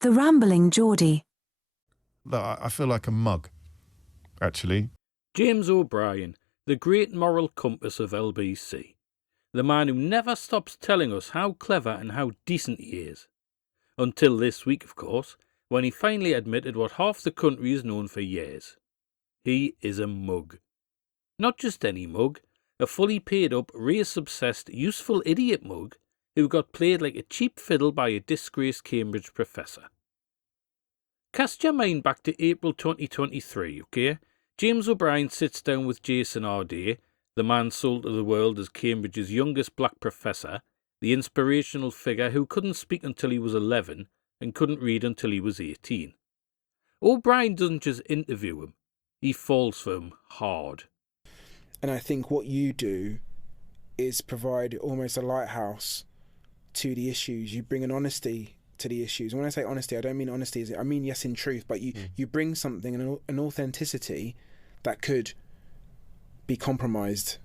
The Rambling Geordie. Look, I feel like a mug, actually. James O'Brien, the great moral compass of LBC. The man who never stops telling us how clever and how decent he is. Until this week, of course, when he finally admitted what half the country has known for years. He is a mug. Not just any mug, a fully paid up, race-obsessed, useful idiot mug who got played like a cheap fiddle by a disgraced Cambridge professor. Cast your mind back to April 2023, okay? James O'Brien sits down with Jason Arday, the man sold to the world as Cambridge's youngest black professor, the inspirational figure who couldn't speak until he was 11 and couldn't read until he was 18. O'Brien doesn't just interview him, he falls for him hard. And I think what you do is provide almost a lighthouse to the issues. You bring an honesty to the issues. And when I say honesty, I don't mean honesty, I mean yes in truth, but you bring something, an authenticity that could be compromised,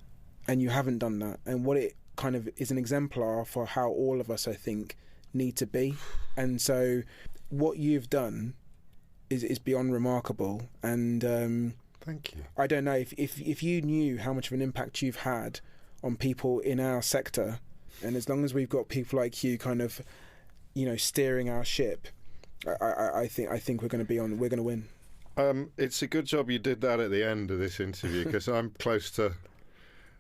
and you haven't done that. And what it kind of is an exemplar for how all of us, I think, need to be. And so what you've done is beyond remarkable. And Thank you. I don't know if you knew how much of an impact you've had on people in our sector, and as long as we've got people like you kind of, steering our ship, I think we're going to win. It's a good job you did that at the end of this interview, because I'm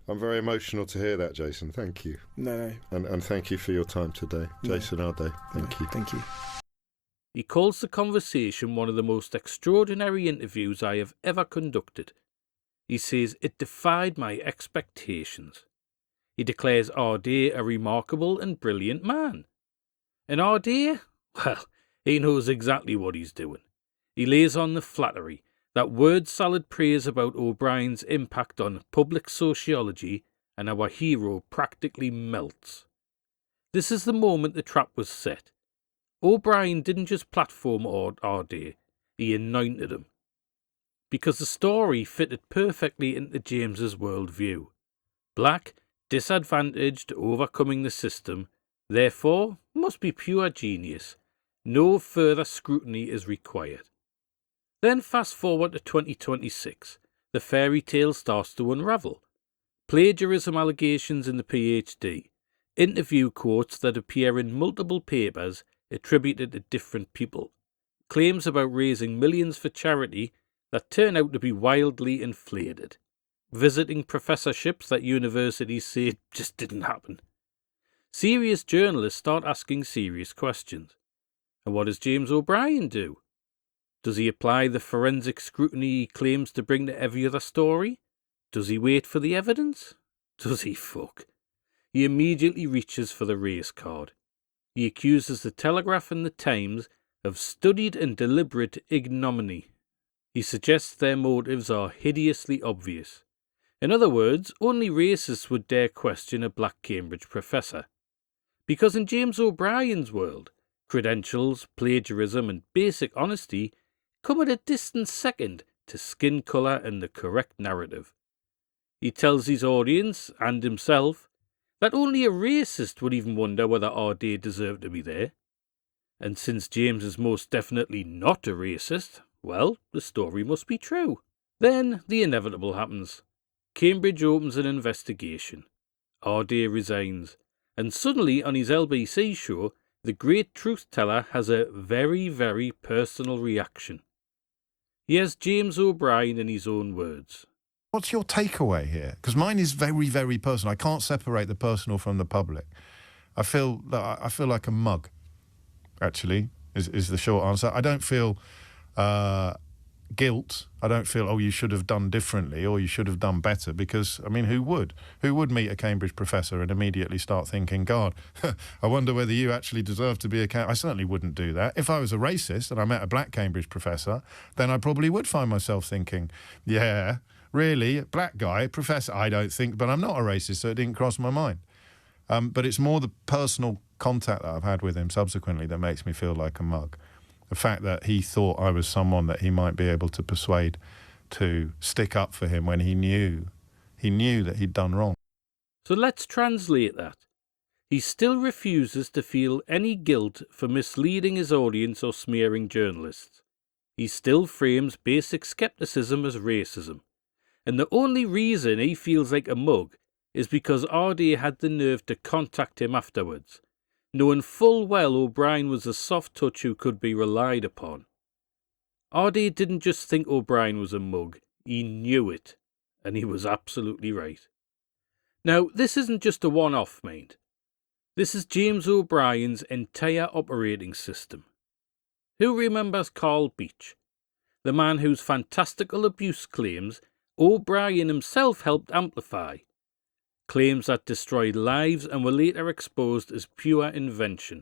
very emotional to hear that, Jason. Thank you. No. And thank you for your time today. Jason Arday, thank you. Thank you. He calls the conversation one of the most extraordinary interviews I have ever conducted. He says it defied my expectations. He declares Arday a remarkable and brilliant man. And Arday? Well, he knows exactly what he's doing. He lays on the flattery, that word-salad praise about O'Brien's impact on public sociology, and our hero practically melts. This is the moment the trap was set. O'Brien didn't just platform Arday, he anointed him. Because the story fitted perfectly into James's worldview. Black, disadvantaged, overcoming the system, therefore must be pure genius. No further scrutiny is required. Then fast forward to 2026. The fairy tale starts to unravel. Plagiarism allegations in the PhD. Interview quotes that appear in multiple papers attributed to different people. Claims about raising millions for charity that turn out to be wildly inflated. Visiting professorships that universities say just didn't happen. Serious journalists start asking serious questions. And what does James O'Brien do? Does he apply the forensic scrutiny he claims to bring to every other story? Does he wait for the evidence? Does he fuck? He immediately reaches for the race card. He accuses the Telegraph and The Times of studied and deliberate ignominy. He suggests their motives are hideously obvious. In other words, only racists would dare question a black Cambridge professor. Because in James O'Brien's world, credentials, plagiarism and basic honesty come at a distant second to skin colour and the correct narrative. He tells his audience, and himself, that only a racist would even wonder whether Arday deserved to be there. And since James is most definitely not a racist, well, the story must be true. Then the inevitable happens. Cambridge opens an investigation. Arday resigns. And suddenly on his LBC show, the great truth teller has a very, very personal reaction. Here's James O'Brien in his own words. What's your takeaway here? Because mine is very, very personal. I can't separate the personal from the public. I feel like a mug, actually, is the short answer. I don't feel guilt. I don't feel, oh, you should have done differently or you should have done better, because, I mean, who would? Who would meet a Cambridge professor and immediately start thinking, God, I wonder whether you actually deserve to be a Cambridge... I certainly wouldn't do that. If I was a racist and I met a black Cambridge professor, then I probably would find myself thinking, yeah, really, black guy, professor, I don't think, but I'm not a racist, so it didn't cross my mind. But it's more the personal contact that I've had with him subsequently that makes me feel like a mug. The fact that he thought I was someone that he might be able to persuade to stick up for him when he knew that he'd done wrong. So let's translate that. He still refuses to feel any guilt for misleading his audience or smearing journalists. He still frames basic skepticism as racism. And the only reason he feels like a mug is because Arday had the nerve to contact him afterwards, knowing full well O'Brien was a soft touch who could be relied upon. Arday didn't just think O'Brien was a mug, he knew it, and he was absolutely right. Now, this isn't just a one-off, mind. This is James O'Brien's entire operating system. Who remembers Carl Beech, the man whose fantastical abuse claims O'Brien himself helped amplify? Claims that destroyed lives and were later exposed as pure invention.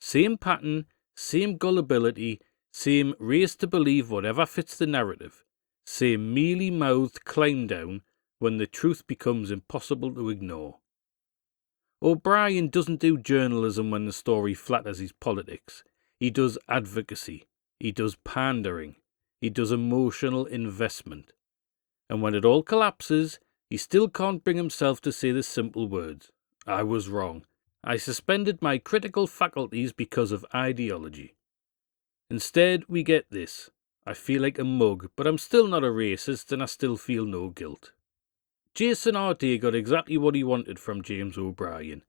Same pattern, same gullibility, same race to believe whatever fits the narrative, same mealy-mouthed climb down when the truth becomes impossible to ignore. O'Brien doesn't do journalism when the story flatters his politics. He does advocacy, he does pandering, he does emotional investment. And when it all collapses, he still can't bring himself to say the simple words, "I was wrong. I suspended my critical faculties because of ideology." Instead, we get this: "I feel like a mug, but I'm still not a racist and I still feel no guilt." Jason Arday got exactly what he wanted from James O'Brien: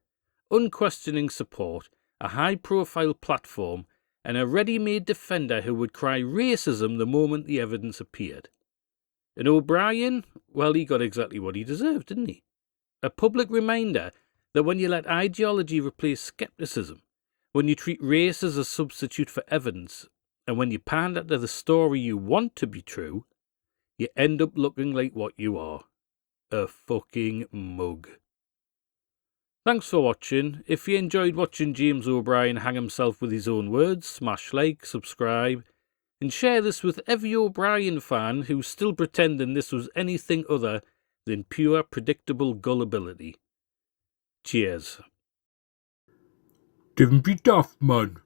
unquestioning support, a high-profile platform, and a ready-made defender who would cry racism the moment the evidence appeared. And O'Brien, well, he got exactly what he deserved, didn't he? A public reminder that when you let ideology replace skepticism, when you treat race as a substitute for evidence, and when you pander to the story you want to be true, you end up looking like what you are: a fucking mug. Thanks for watching. If you enjoyed watching James O'Brien hang himself with his own words, smash like, subscribe, and share this with every O'Brien fan who's still pretending this was anything other than pure predictable gullibility. Cheers. Don't be daft, man.